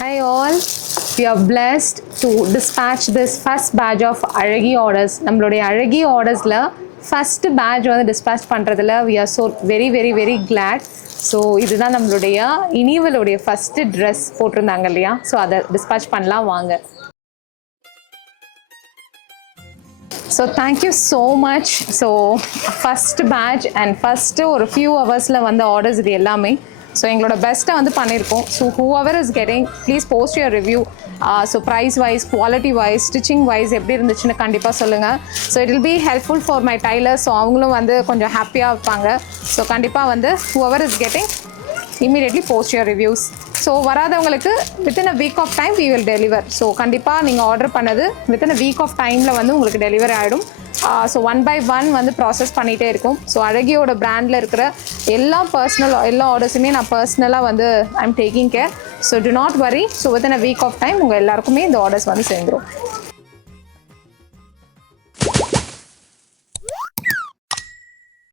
Hi all, we are blessed to dispatch this first batch of Azhagi orders. நம்மளுடைய Azhagi ordersல first batch வந்து dispatch பண்றதுல we are so very glad. So இதுதான் நம்மளுடைய இனிவலுடைய first dress போட்டிருந்தாங்க இல்லையா, so அதை dispatch பண்ணலாம் வாங்க. So thank you so much. So first batch and first ஒரு ஃபியூ ஹவர்ஸில் வந்த ஆர்டர்ஸ் இது எல்லாமே. ஸோ எங்களோட பெஸ்ட்டை வந்து பண்ணியிருக்கோம். So whoever is getting please post your review. So price wise, quality wise, stitching wise எப்படி இருந்துச்சுன்னு கண்டிப்பாக சொல்லுங்கள். So it will be helpful for my tailor. So அவங்களும் வந்து கொஞ்சம் ஹாப்பியாக இருப்பாங்க. ஸோ கண்டிப்பாக வந்து whoever is getting immediately post your reviews. So வராதவங்களுக்கு within a week of time we will deliver. So கண்டிப்பாக நீங்கள் ஆர்டர் பண்ணது within a week of timeல வந்து உங்களுக்கு டெலிவரி ஆகிடும். ஸோ 1 by 1 வந்து ப்ராசஸ் பண்ணிகிட்டே இருக்கும். ஸோ அழகியோட பிராண்டில் இருக்கிற எல்லா ஆர்டர்ஸுமே நான் பர்சனலாக வந்து I am taking care. So do not worry. So within a week of time உங்கள் எல்லாருக்குமே இந்த ஆர்டர்ஸ் வந்து சேர்ந்துடும்.